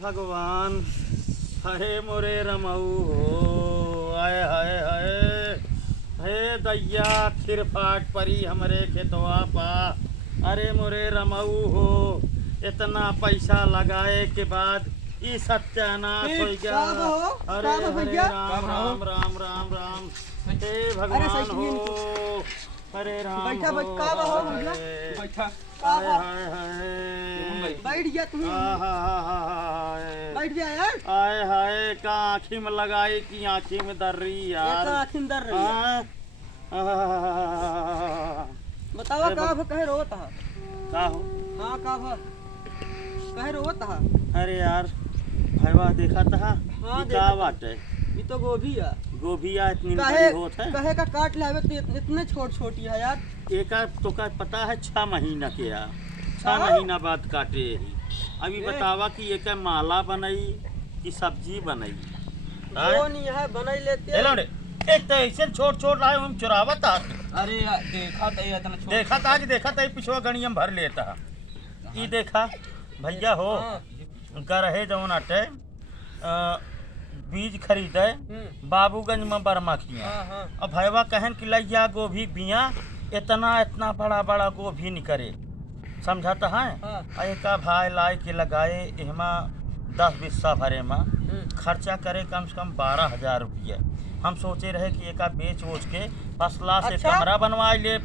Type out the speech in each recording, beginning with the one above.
भगवान हरे मोरे रमऊ हो आय हाय हाय हे दैया खिर फाट परी हमरे खेतवा पा। अरे मोरे रमऊ हो इतना पैसा लगाए के बाद ई सत्यानाश हो गया। अरे हरे राम राम राम राम राम हे भगवान हो हरे राम हाय हाय हाय बैठ गया तू बैठ गया यार। आय हाय का आँखी में लगाई कि आँखी में दर रही यार। आँखी में दर रही है। बतावा का कहे रोता है का हो? हाँ का कहे रोता है। अरे यार भैया देखा था हाँ, क्या बात है। ये तो गोभी है। गोभिया इतनी कहे बड़ी होत है। कहे का काट लावे तो इतने छोटी है यार। एक तो का पता है 6 महीना के या 6 हाँ? महीना बाद काटे यही। अभी बतावा कि एक माला बनाई कि सब्जी बनाई। वो नहीं है बनाई लेते हेलो रे एक तो ऐसे छोट रहा हम चुरावत था। अरे देखा तो ये इतना छोटा देखा था पिछवा गणी हम भर लेता। ई देखा भैया हो उनका रहे जौन अटे बीज खरीदे बाबूगंज में बरमखिया। अब भैया कहन कि लैया गोभी बिया इतना बड़ा गोभी निकरे समझाता है। एक भाई लाए के लगाए इहमा 10 बिस्सा भरे में खर्चा करे कम से कम 12,000 रुपये। हम सोचे रहे कि एक बेच वोच के फसला से अच्छा? कमरा बनवा ले।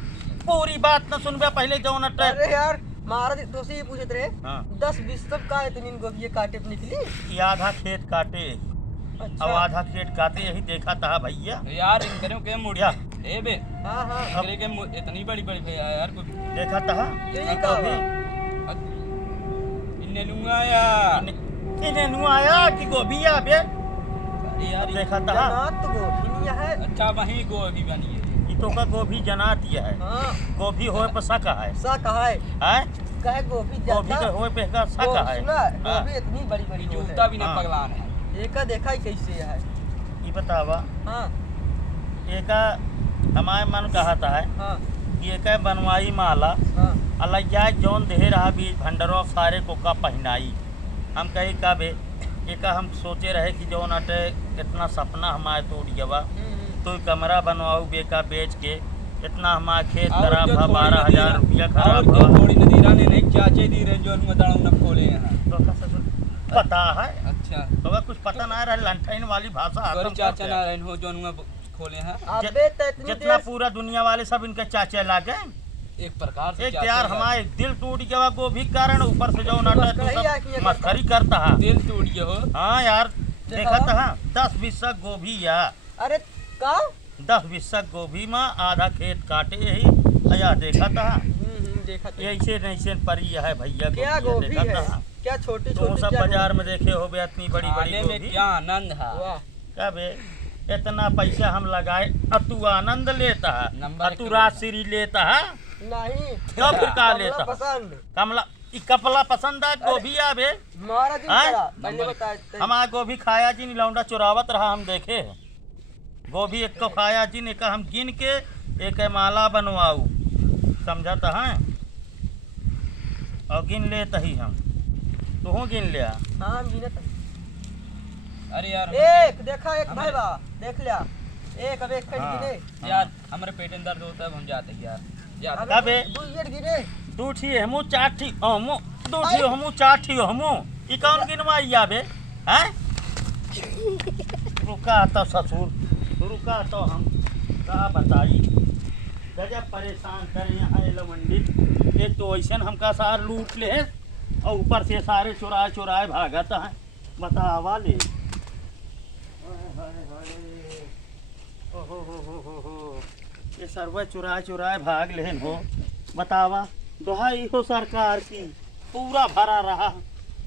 पूरी बात न सुनबे पहले जौन अटे। अरे यार महाराज दोस्त ये पूछते रहे हाँ। 10-20 सब का इतनी गोभी काटे पे निकली। ये आधा खेत काटे अच्छा। अब आधा खेत काटे यही देखा था भैया यार इन करो के मुड़िया ए बे हाँ हाँ करे के इतनी बड़ी भैया यार को देखा था यही का गोभी इन्ने लूंगा यार इन्हें नु आया कि गोभी आ बे यार देखा था। जनात तो गोभी नहीं है। अच्छा वही गोभी बनी है। ये तो का गोभी जना दिया है। हाँ गोभी होए पे सका है सा कहा है हैं कहे गोभी गोभी ज्यादा का होए पे का सका है। सुना हाँ। गोभी इतनी बड़ी जूता भी नहीं हाँ। पगलान है। देखा देखा ही कैसे है। ये बतावा हाँ एक हमारे मन कहता है हाँ कि एक बनवाई माला हाँ अलैया जौन दे रहा बीज भंडरों सारे को का पहनाई। हम कही का बे एक हम सोचे रहे कि जौन अटे इतना सपना हमारे तोड़ गवा तो कमरा बनवाऊ बेका बेच के इतना हमारा खेत खराब था 12,000 रुपया खराब और हुआ। थोड़ी नदीरा ने नहीं चाचे दी रहे जो दाड़ू न खोले हैं। तो का ससुर पता है अच्छा तो कुछ पता ना रहा लंठन वाली भाषा और आतम चाचा करते ना हैं। रहे हो जो खोले हैं। अबे तो इतनी जितना देर पूरा दुनिया वाले सब इनके चाचे लागे एक प्रकार से एक चाचा यार यार। हमारे दिल टूट गया गोभी कारण ऊपर से जो नाटा तो मस्करी है कि ये सब मस्करी करता है। दिल टूट गया हो। हाँ यार देखा? देखा था 10-20 गोभी या अरे का 10-20 गोभी में आधा खेत काटे यही अया देखा था। देखा तो ऐसे नहीं परी है भैया क्या गोभी देखा है था। क्या छोटी तो छोटी सब क्या बाजार में देखे हो बे इतनी बड़ी खाने में गोभी क्या आनंद है। वाह क्या बे इतना पैसा हम लगाए अतु आनंद लेता है नंबर अतु एक राशि लेता है नहीं क्या फिर का कमला लेता पसंद कमला ई कपला पसंद है गोभी आबे महाराज जी हाँ? करा पहले बता हमारा गोभी खाया जी नहीं लौंडा चुरावत रहा हम देखे हैं। गोभी एक को खाया जी ने कहा हम गिन के एक माला बनवाऊ समझाता है और गिन लेता ही हम तो गिन लिया। हाँ हम गिने तो अरे यार एक देखा एक हमारे- भाई बा देख लिया एक अब एक हाँ। गिने यार हमारे पेट में दर्द होता है हम जाते हैं यार जाते अबे दो ये गिने दू ठी हमू चार ठी हमू दू ठी हमू चार ठी हमू ई कौन गिनवाई आबे हैं। रुका तो ससुर रुका तो हम का बताई गजब परेशान करे यहाँ मंडित एक तो ऐसा हमका सार लूट ले और ऊपर से सारे चुराए भागत हैं बतावा ले। ओहो ये सर्वे चुराए भाग लेन हो बतावा दोहाई हो सरकार की पूरा भरा रहा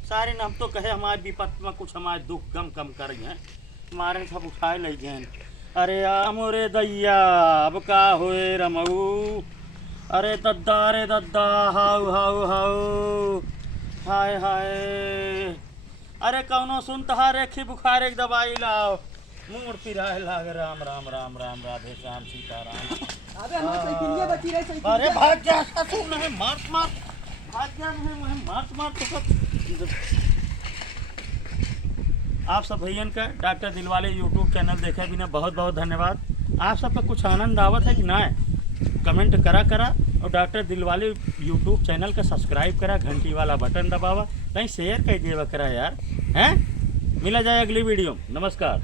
सारे हम तो कहे हमारे विपत में कुछ हमारे दुख गम कम कर गए हमारे सब उठाए ले गए। अरे मोरे दैया अब का होए रमऊ अरे दद्दा हाउ हाउ हाउ हाय हाय अरे कौनो सुनता रेखी बुखार एक दवाई लाओ मुंह पिराए लाग राम राम राम राम राधे श्याम सीताराम। अबे हम साइकिलिया बची रही साइकिल अरे भाग जा ससुर नहीं मार भाग जा नहीं मार तो सब आप सब भैयन का डॉक्टर दिलवाले यूट्यूब चैनल देखे बिना बहुत बहुत धन्यवाद। आप सब पे कुछ आनंद आवत है कि ना है? कमेंट करा और डॉक्टर दिलवाले यूट्यूब चैनल का सब्सक्राइब करा, घंटी वाला बटन दबावा, कहीं शेयर कर देवा करा यार। हैं मिला जाए अगली वीडियो में। नमस्कार।